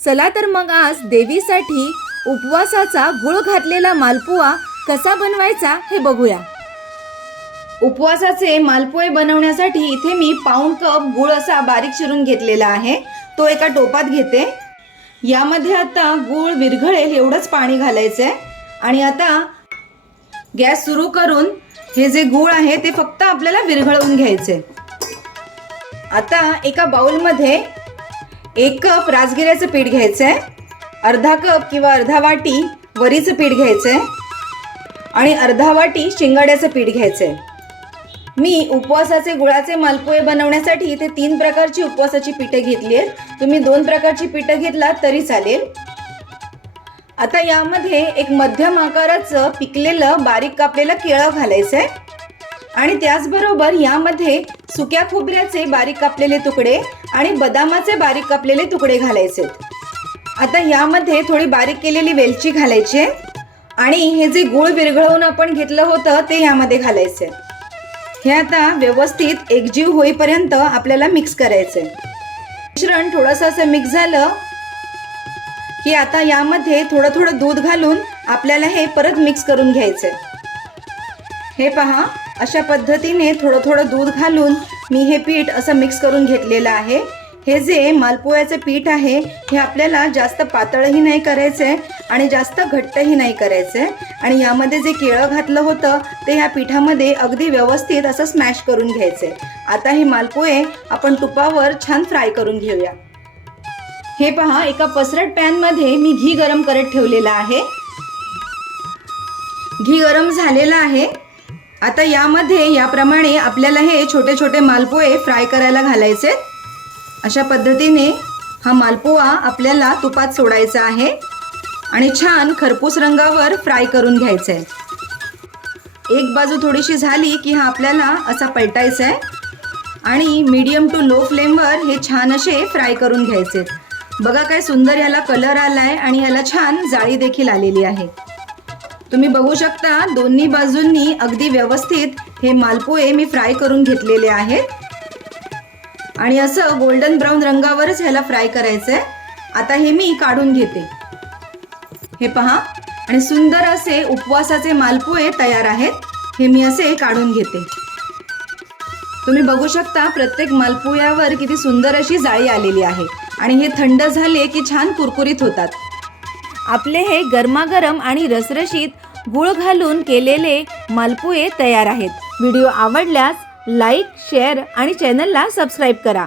चला तर मग आज देवीसाठी उपवासाचा गुळ घातलेला मालपुआ कसा बनवायचा हे बघूया। उपवासाचे मालपुए बनवण्यासाठी इथे मी पाऊण कप गुळ असा बारीक चिरून घेतलेला आहे, तो एका टोपात घेते। यामध्ये आता गुळ विरघळेल एवढंच पाणी घालायचं आहे आणि आता गॅस सुरू करून हे जे गुळ आहे ते फक्त आपल्याला विरघळवून घ्यायचे। आता एका बाउलमध्ये 1 कप राजगिऱ्याचं पीठ घ्यायचं आहे, अर्धा कप किंवा अर्धा वाटी वरीचं पीठ घ्यायचं आहे आणि अर्धा वाटी शिंगाड्याचं पीठ घ्यायचं आहे। मी उपवासाचे गुळाचे मालपुए बनवण्यासाठी इथे 3 प्रकारची उपवासाची पीठे घेतली आहेत, तुम्ही 2 प्रकारची पीठं घेतलात तरी चालेल। आता यामध्ये एक मध्यम आकाराचं पिकलेलं बारीक कापलेलं केळं घालायचं आहे आणि त्याचबरोबर यामध्ये सुक्या खोबऱ्याचे बारीक कापलेले तुकडे आणि बदामाचे बारीक कापलेले तुकडे घालायचे। आता यामध्ये थोडी बारीक केलेली वेलची घालायची आणि हे जे गूळ विरघळवून आपण घेतलं होतं ते यामध्ये घालायचे। हे आता व्यवस्थित एकजीव होईपर्यंत आपल्याला मिक्स करायचे। मिश्रण थोडंसं असं मिक्स झालं की आता यामध्ये थोडं थोडं दूध घालून आपल्याला हे परत मिक्स करून घ्यायचे। हे पहा, अशा पद्धतीने थोडं थोडं दूध घालून मी हे पीठ असं मिक्स करून घेतलेलं आहे। हे जे मालपुआचे पीठ आहे हे आपल्याला जास्त पातळही नाही करायचे आणि जास्त घट्टही नाही करायचे आणि यामध्ये जे केळं घातलं होतं ते ह्या पिठामध्ये अगदी व्यवस्थित असं स्मॅश करून घ्यायचे। आता हे मालपुए आपण तुपावर छान फ्राय करून घेऊया। हे पहा, एका पसरट पॅनमध्ये मी घी गरम करत ठेवलेला आहे। घी गरम झालेलं आहे। आता यामध्ये याप्रमाणे आपल्याला हे छोटे छोटे मालपुए फ्राय करायला घालायचे। अशा पद्धतीने हा मालपुआ आपल्याला तुपात सोडायचा आहे आणि छान खरपूस रंगावर फ्राय करून घ्यायचा आहे। एक बाजू थोडीशी झाली की हा आपल्याला असा पलटायचा आहे आणि मीडियम टू लो फ्लेमवर हे छान असे फ्राय करून घ्यायचे। बघा काय सुंदर याला कलर आलाय आणि याला छान जाळी देखील आलेली आहे। तुम्ही बघू शकता दोन्ही बाजूंनी अगदी व्यवस्थित हे मालपुए मी फ्राय करून घेतलेले आहेत आणि असं गोल्डन ब्राऊन रंगावरच ह्याला फ्राय करायचं आहे। आता हे मी काढून घेते। हे पहा, आणि सुंदर असे उपवासाचे मालपुए तयार आहेत। हे मी असे काढून घेते। तुम्ही बघू शकता प्रत्येक मालपुयावर किती सुंदर अशी जाळी आलेली आहे आणि हे थंड झाले की छान कुरकुरीत होतात। आपले हे गरमागरम आणि रसरशीत गुळ घालून केलेले मालपुए तयार आहेत। व्हिडिओ आवडल्यास लाईक, शेअर आणि चॅनलला सबस्क्राईब करा।